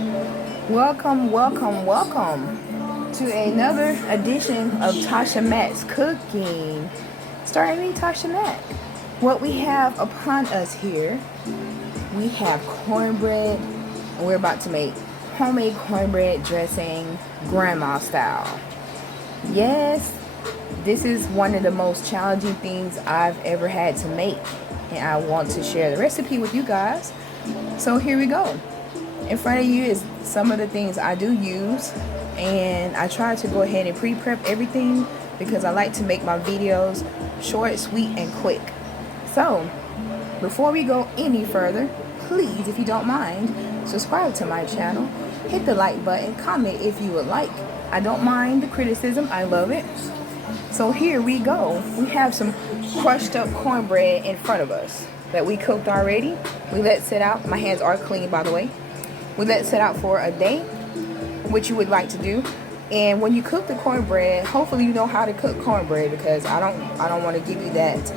Welcome, welcome, welcome to another edition of Tasha Matt's Cooking. Starring me, Tasha Matt. What we have upon us here, we have cornbread, and we're about to make homemade cornbread dressing, grandma style. Yes, this is one of the most challenging things I've ever had to make, and I want to share the recipe with you guys. So here we go. In front of you is some of the things I do use, and I try to go ahead and pre-prep everything because I like to make my videos short, sweet, and quick. So before we go any further, please, if you don't mind, subscribe to my channel, hit the like button, comment if you would like. I don't mind the criticism, I love it. So here we go. We have some crushed up cornbread in front of us that we cooked already. We let sit out. My hands are clean, by the way. We let sit out for a day, which you would like to do. And when you cook the cornbread, hopefully you know how to cook cornbread, because I don't want to give you that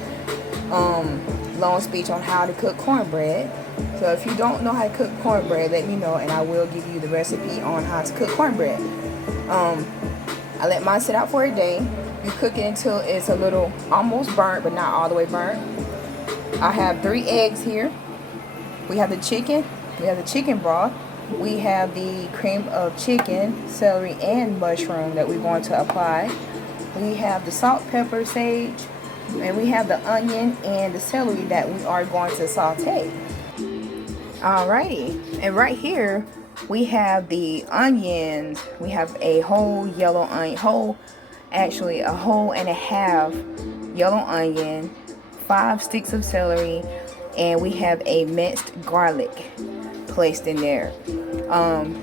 long speech on how to cook cornbread. So if you don't know how to cook cornbread, let me know and I will give you the recipe on how to cook cornbread. I let mine sit out for a day. You cook it until it's a little almost burnt, but not all the way burnt. I have 3 eggs here. We have the chicken. We have the chicken broth. We have the cream of chicken, celery, and mushroom that we're going to apply. We have the salt, pepper, sage, and we have the onion and the celery that we are going to saute. Alrighty, and right here we have the onions. We have a whole yellow onion, actually a whole and a half yellow onion, 5 sticks of celery, and we have a minced garlic placed in there.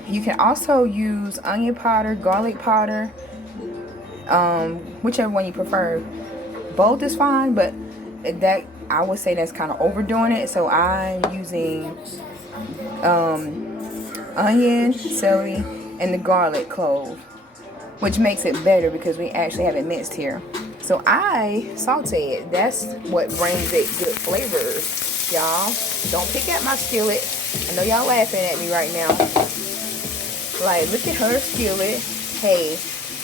You can also use onion powder, garlic powder, whichever one you prefer. Both is fine, but that I would say that's kind of overdoing it. So I'm using onion, celery, and the garlic clove, which makes it better because we actually have it minced here. So I saute it. That's what brings it good flavors, y'all. Don't pick at my skillet. I know y'all laughing at me right now. Like, look at her skillet. Hey,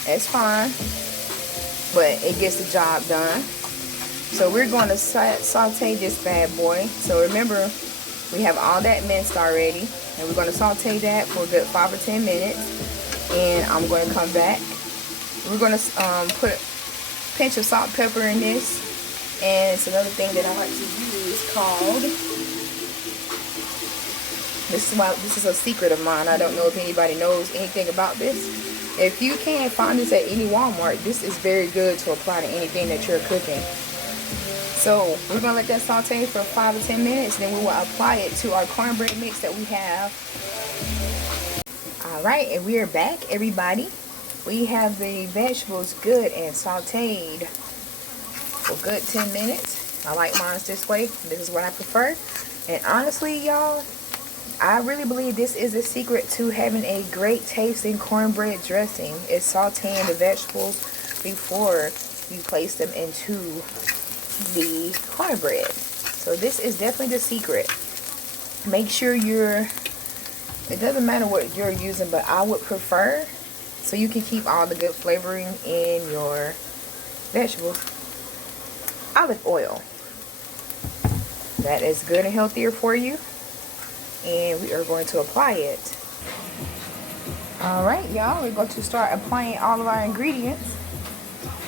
that's fine, but it gets the job done. So we're going to saute this bad boy. So remember, we have all that minced already, and we're going to saute that for a good 5 or 10 minutes. And I'm going to come back. We're going to put a pinch of salt, pepper in this, and it's another thing that I like to use called, this is a secret of mine. I don't know if anybody knows anything about this. If you can't find this at any Walmart, this is very good to apply to anything that you're cooking. So we're going to let that saute for 5 or 10 minutes. Then we will apply it to our cornbread mix that we have. Alright, and we are back, everybody. We have the vegetables good and sauteed for a good 10 minutes. I like mine this way. This is what I prefer. And honestly, y'all, I really believe this is a secret to having a great tasting cornbread dressing. It's sauteing the vegetables before you place them into the cornbread. So this is definitely the secret. Make sure it doesn't matter what you're using, but I would prefer, so you can keep all the good flavoring in your vegetables, olive oil. That is good and healthier for you. And we are going to apply it. Alright, y'all, we're going to start applying all of our ingredients.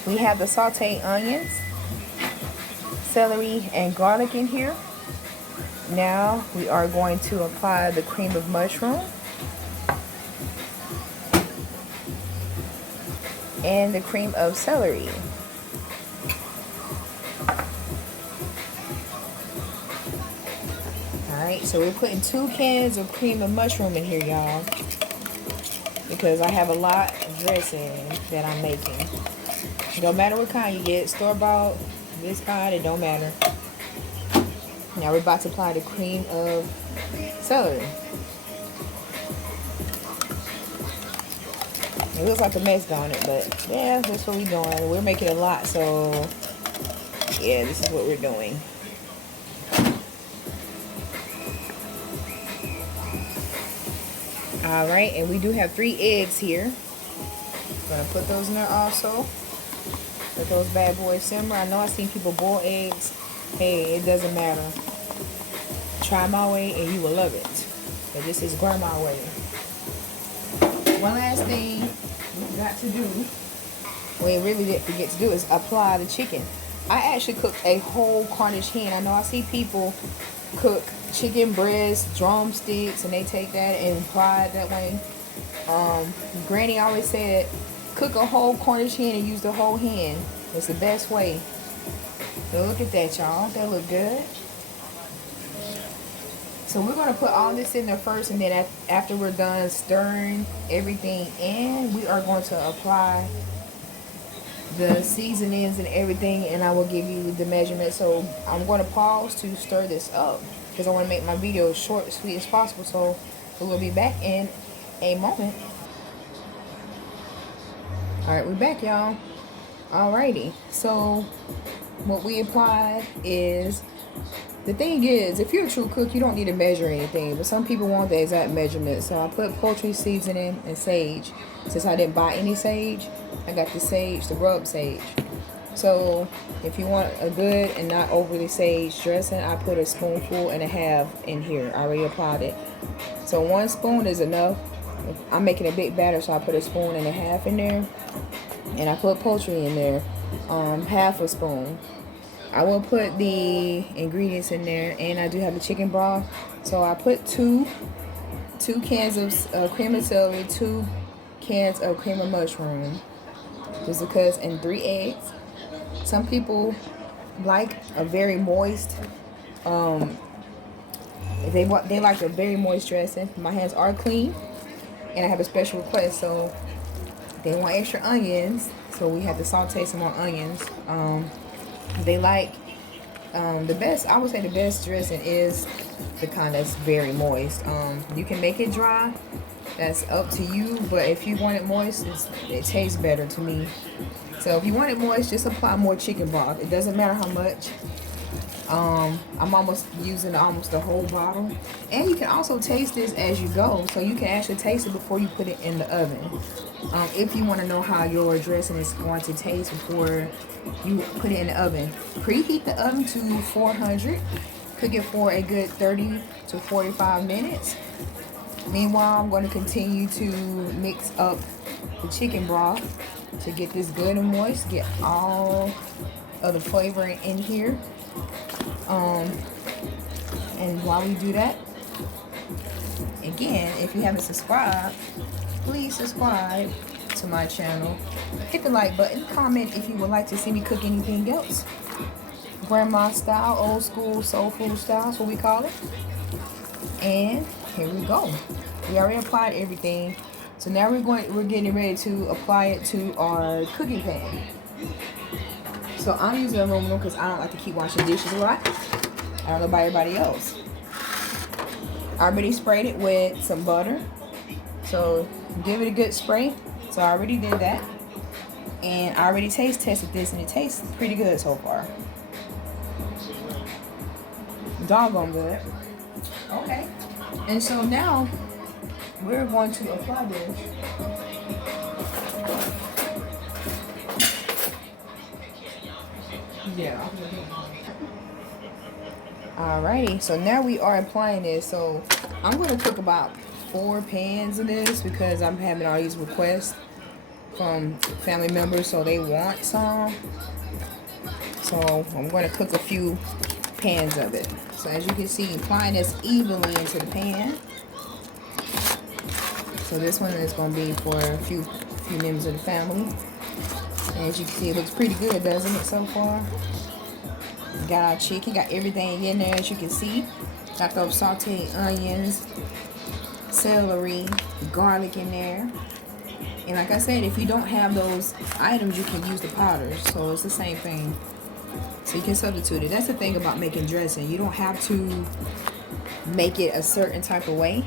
We have the sauteed onions, celery, and garlic in here. Now we are going to apply the cream of mushroom and the cream of celery. Alright, so we're putting 2 cans of cream of mushroom in here, y'all, because I have a lot of dressing that I'm making. It don't matter what kind you get, store-bought, this kind, it don't matter. Now we're about to apply the cream of celery. It looks like a mess, don't it? But yeah, that's what we're doing. We're making a lot, so yeah, this is what we're doing. All right, and we do have 3 eggs here. Gonna put those in there also. Let those bad boys simmer. I know I've seen people boil eggs. Hey, it doesn't matter. Try my way and you will love it. But this is grandma way. One last thing we got to do, we really didn't forget to do, is apply the chicken. I actually cooked a whole Cornish hen. I know I see people cook chicken breasts, drumsticks, and they take that and apply it that way. Granny always said, cook a whole Cornish hen and use the whole hen. It's the best way. So look at that, y'all. That look good. So we're going to put all this in there first, and then after we're done stirring everything in, we are going to apply the seasonings and everything, and I will give you the measurement. So I'm going to pause to stir this up because I want to make my video short and sweet as possible. So we will be back in a moment. Alright, we're back, y'all. Alrighty, so what we applied is, the thing is, if you're a true cook, you don't need to measure anything, but some people want the exact measurement. So I put poultry seasoning and sage. Since I didn't buy any sage, I got the sage, the rub sage. So if you want a good and not overly sage dressing, I put a spoonful and a half in here. I already applied it. So 1 spoon is enough. I'm making a big batter, so I put a spoon and a half in there. And I put poultry in there, half a spoon. I will put the ingredients in there, and I do have the chicken broth. So I put two cans of cream of celery, 2 cans of cream of mushroom, just because, and 3 eggs. Some people like a very moist, they like a very moist dressing. My hands are clean, and I have a special request, so they want extra onions, so we have to saute some more onions. They like the best, I would say the best dressing is the kind that's very moist. You can make it dry, that's up to you, but if you want it moist, it tastes better to me. So if you want it moist, just apply more chicken broth. It doesn't matter how much. I'm almost using almost the whole bottle, and you can also taste this as you go, so you can actually taste it before you put it in the oven. If you want to know how your dressing is going to taste before you put it in the oven, preheat the oven to 400. Cook it for a good 30 to 45 minutes. Meanwhile, I'm going to continue to mix up the chicken broth to get this good and moist, get all of the flavoring in here. And while we do that, again, if you haven't subscribed, please subscribe to my channel. Hit the like button, comment if you would like to see me cook anything else. Grandma style, old school, soul food style is what we call it. And here we go. We already applied everything. So now we're getting ready to apply it to our cooking pan. So I'm using aluminum because I don't like to keep washing dishes a lot. I don't know about everybody else. I already sprayed it with some butter. So give it a good spray. So I already did that. And I already taste tested this, and it tastes pretty good so far. Doggone good. Okay. And so now we're going to apply this. Yeah. Alrighty, so now we are applying this. So I'm going to cook about 4 pans of this because I'm having all these requests from family members, so they want some. So I'm going to cook a few pans of it. So as you can see, applying this evenly into the pan. So this one is going to be for a few members of the family. And as you can see, it looks pretty good, doesn't it, so far? Got our chicken, got everything in there, as you can see. Got those sauteed onions, celery, garlic in there. And like I said, if you don't have those items, you can use the powders. So it's the same thing. So you can substitute it. That's the thing about making dressing. You don't have to make it a certain type of way.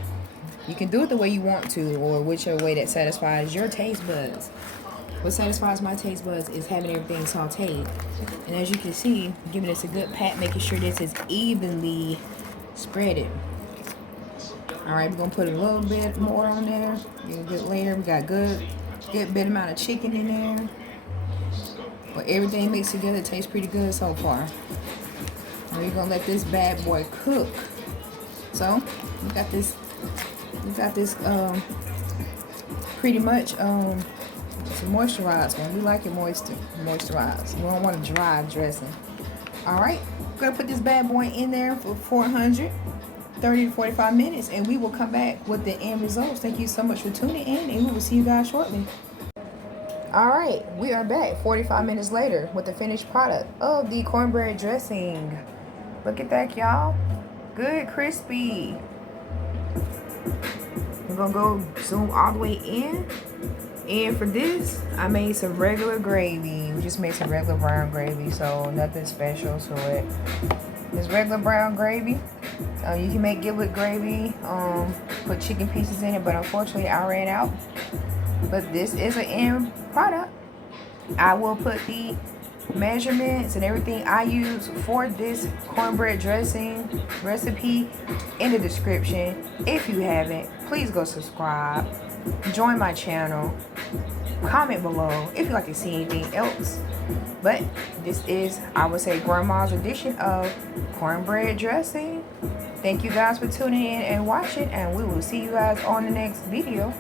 You can do it the way you want to, or whichever way that satisfies your taste buds. What satisfies my taste buds is having everything sauteed. And as you can see, giving this a good pat, making sure this is evenly spreaded. All right, we're gonna put a little bit more on there. Get a good layer. We got good bit amount of chicken in there. But everything mixed together tastes pretty good so far. And we're gonna let this bad boy cook. So we got this pretty much it's a moisturized one. We like it moisturized. We don't want a dry dressing. All right, I'm gonna put this bad boy in there for 430 to 45 minutes, and we will come back with the end results. Thank you so much for tuning in, and we will see you guys shortly. All right, we are back 45 minutes later with the finished product of the cornbread dressing. Look at that, y'all. Good, crispy. We're gonna go zoom all the way in. And for this, I made some regular gravy. We just made some regular brown gravy, so nothing special to it. It's regular brown gravy. You can make giblet gravy, put chicken pieces in it, but unfortunately I ran out. But this is an end product. I will put the measurements and everything I use for this cornbread dressing recipe in the description. If you haven't, please go subscribe, join my channel, comment below if you'd like to see anything else. But this is, I would say, grandma's edition of cornbread dressing. Thank you guys for tuning in and watching, and we will see you guys on the next video.